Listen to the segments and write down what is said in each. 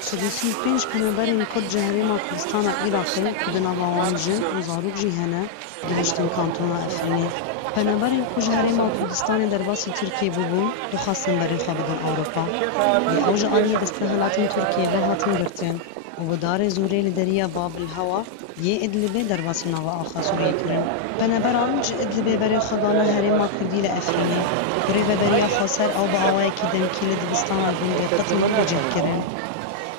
سدوسی پنج پنابرین کرد جهرما کردستان عراقی کدنا باوانجن و زاروک جیهنه گهشتن کانتونا افرینی پنابرین کو جهرما کردستان درباسی ترکیه ببون دخواستن برای خوابدن اوروپا دی اوج آلی دستهلاتین ترکیه به هاتن گرتن و بدار زوری لدریا باب الهوا یه ادلبه درباسی نوا آخا سوریه کرن پنابران ج ادلبه برای خدانا هرما کردی لافرینی کری و دریا خسر او با آوای که دمکی لدبستان البنده قتل مبجه کرن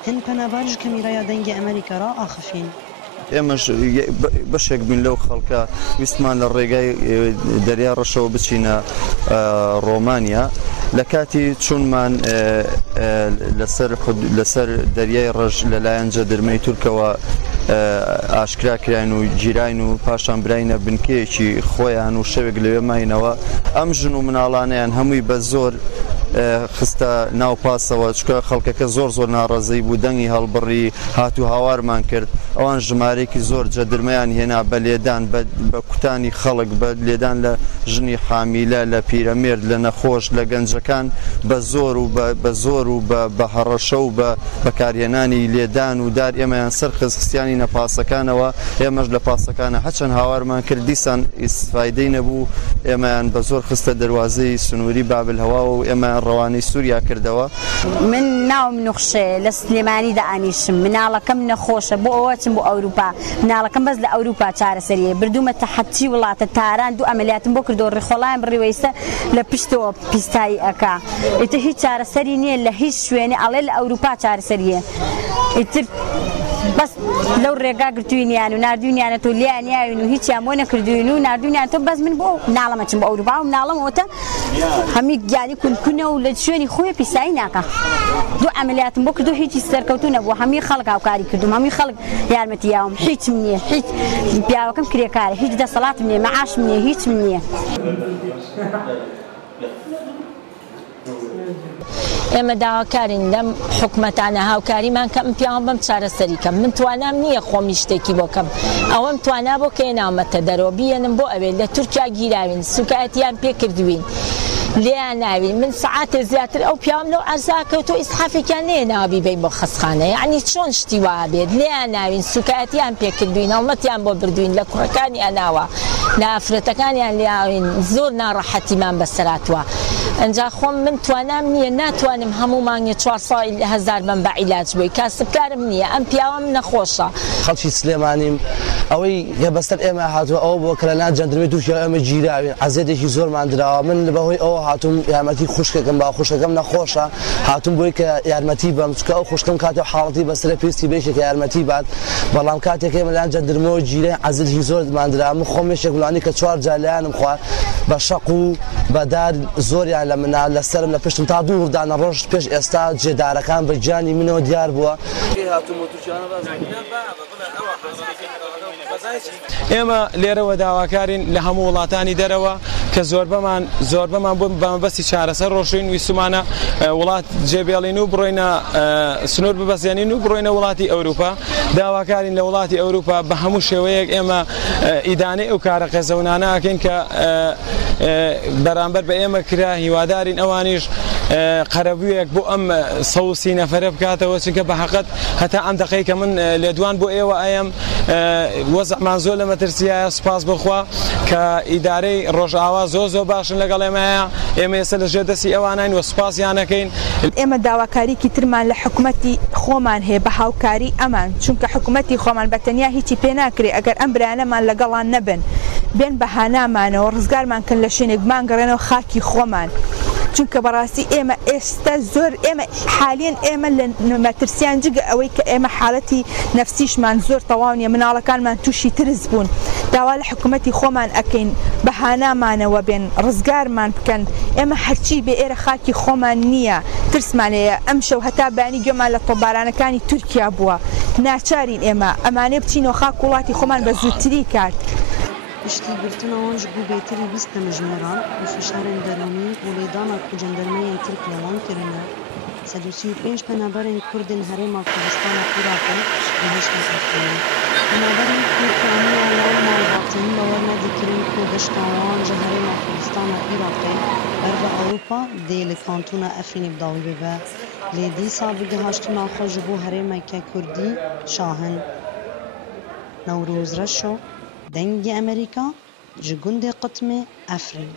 هن پنابرج کمیرای دنگ امریکا را آخفین ئێمەش بەشێک بین لەو خەڵکە ویستمان لە ڕێگای دەریا ڕەشەوە بچینە ڕۆمانیا لە کاتی چوونمان لەسەر دەریای ڕەش لەلایەن جەدرمەی تورکەوە ئاشکرا کراین و جیراین و پاشان براینە بنکەیەکی خۆیان و شەوێک لەوێ ماینەوە ئەم ژن و مناڵانیان هەمووی بە زۆر خستە ناو پاسەوە چکە خەڵکەکە زۆر ناڕەزەی بوو دەنگی هەڵبڕی هاتو هاوارمان کرد ئەوان ژمارەیەکی زۆر جەدرمەیان هێنا بە لێدان بە کوتانی خەڵک بە لێدان لە ژنی حامیلە لە پیرەمێرد لە نەخۆش لە گەنجەکان بە زۆر و بە هەڕەشە و بە بەکارهێنانی لێدان و دار ئێمەیان سەر خستیانی نەپاسەکانەوە ئێمەش لە پاسەکانە هەچەند هاوارمان کرد دیسان ئیسفایدەی نەبوو ئێمەیان بە زۆر خستە دەواازەی سنووری بابل هەوا و ئێمە ڕەوانەی سووریا کردەوە من ناوم نوخشێ لە سلێمانی دەئانیشم مناڵەکەم نەخۆشە بۆ ئەوەچم بۆ ئەوروپا مناڵەکەم بەس لە ئەوروپا چارەسەریە بردوومە تەحەتی وڵاتە تاران دوو ئەمەلیاتم بۆ کردەوە ڕێخۆڵیان بڕیوەیستە لە پشتەوە پیستایی ئەکا ئیتر هیچ چارەسەری نییە لە هیچ شوێنێ ئەڵێ لە ئەوروپا چارەسەریە ئیتر بەس لەو ڕێگا گرتووینیان و نردوینیانە تۆ لیانیاوین و هیچیان بۆ نەکردوین و نردوینیان تۆ بەس من بۆ ناڵەمەچم بە ئەوروپا و مناڵەمەوەتە هەمی گیانی کونکونە و لە شوێنی خۆی پیسایی ناکە دوو ئەمەلیاتم بۆ کردو هیچی سەرکەوتو نەبووە هەمی خەڵک هاوکاری کردوم هەمی خەڵک یارمەتیاوم هیچم نییە هیچ پیاوەکەم کرێکارە هیچ دەسەڵاتم نییە مەعاشم نییە هیچم نییە ئێمە داواکارین لەم حکومەتانە هاوکاریمان کە من پیاوە بەم چارەسەری کەم من توانام نییە خۆمی شتێکی بۆ کەم ئەوەم توانا بۆ کە ناومەتە دەرەوە بێنم بۆ ئەوێ لە تورکیا گیراوین سوکایەتیان پێ کردوین لێیان ناوین من سەعاتێ زیاتر ئەو پیاوم لەو ئەرزاکەوتۆ ئیسحافێکیان لێ ناوی بێ بۆ خەسخانە یعنی چۆن شتی وا بێت لێیان ناوین سوکایەتیان پێ کردوین هەڵمەتیان بۆ بردوین لە کوڕەکانیان ناوە لە ئافرەتەکانیان لێاوین زۆر ناڕەحەتیمان بەسەراتوە ئەنجا خۆم من توانام نییە ناتوانم هەموو مانگێ 400,000 بم بە عیلاج بووی کاسبکارم نییە ئەم پیاوەم نەخۆشە خەڵکی سلێمانیم ئەوەی بەستەر ئێمە هاتووە ئەوە بۆ کە لە ناو جەندرمەی تووشیا ئێمە گیراوین عەزیەتێکی زۆرمان درراوە من بەهۆی ئەوە هاتووم یارمەتی خوشکێکم با خوشکەکەم نەخۆشە هاتووم بۆی کە یارمەتی بەم چکە ئەو خوشکەم کاتێ حاڵەتی بەسرە پێستی بێشێک یارمەتی بات بەڵام کاتێک ئێمە لەیان جەندرمەوە گیرەین عەزیەتێکی زۆرمان دررا من خۆم مێشێک وڵانی کە 4 جار لایەنم خوارد بە شەق و بەدار زۆریان لە منال لەسەرم لە پشتم تا دوو ڕدانە ڕۆژ پێش ئێستا جێدارەکان بە گیانی منەوە دیار بووە ئێمە لێرەوە داواکارین لە هەموو وڵاتانی دەرەوە کە زۆربەمان بۆ بەمەبەستی چارەسەر ڕۆژین ویسمانە وڵات جێبێڵین و بڕۆینە سنوور ببەزێنین و بڕۆینە وڵاتی ئەوروپا داواکارین لە وڵاتی ئەوروپا بە هەموو شێوەیەک ئێمە ئیدانەی ئەو کارە قێزەونانە ئەکەین کە بەرامبەر بە ئێمە کرا هیوادارین ئەوانیش قەرەبوویەک بۆ ئەم 130 نەفەرە بکاتەوە چونکە بە حەقەت هەتا ئەم دەقەی کە من لێدوان بۆ ئێوە ئەم وەزعمان زۆر لە مەترسیایە سوپاس بخوا کە ئیدارەی ڕۆژئاوا زۆر باشن لەگەڵ ئێمەیە ئێمە ئێستا لەژێر دەستی ئەوانین وە سوپاسیانەکەین ئێمە داواکاریکی ترمان لە حکوومەتی خۆمان هەیە بە هاوکاری ئەمان چونکە حکوومەتی خۆمان بەتەنیا هیچی پێ ناکرێ ئەگەر ئەم برانەمان لەگەڵان نەبن بێن بەهانامانەوە ڕزگارمان کەن لە شوێنێک بمانگەڕێنەوە خاکی خۆمان چونکە بەڕاستی ئێمە ئێستا زۆر ئێمە حالێن ئێمە لە مەترسیان جگە ئەوەی کە ئێمە حاڵەتی نەفسیشمان زۆر تەواو نیە مناڵەکانمان تووشی ترس بوون داوا لە حکوومەتی خۆمان ئەکەین بەهانامانەوە بێن ڕزگارمان بکەن ئێمە هەرچی بێ ئێرە خاکی خۆمان نییە ترسمانەیە ئەم شەو هەتا بانی گوێمان لە تۆبارانەکانی تورکیا بووە ناچارین ئێمە ئەمانێ بچینەوە خاک وڵاتی خۆمان بە زووتری کارت پشتی گرتنەوەش بوو بێتری 20 مژمێران و فشارên derûnî û lêdana ku cendermeyên Tirk lewan kirine 135 penaberên Kurdên Herêma Kurdistana Iraqê gihîştin Tirkiyeyê. Penaberên Kurd aniya wan malbatî bawer nedikirin ku geşta wan ji Herêma Kurdistana Iraqê ber bi Ewropa dê li kantûna Efrînê bidawî bibe. لێ دیسا بگەهاشتنا خۆ ji bo herêmeke Kurdî şahin. Newroz Reşo dengê Amerîka ji gundê Qutmê Efrîn.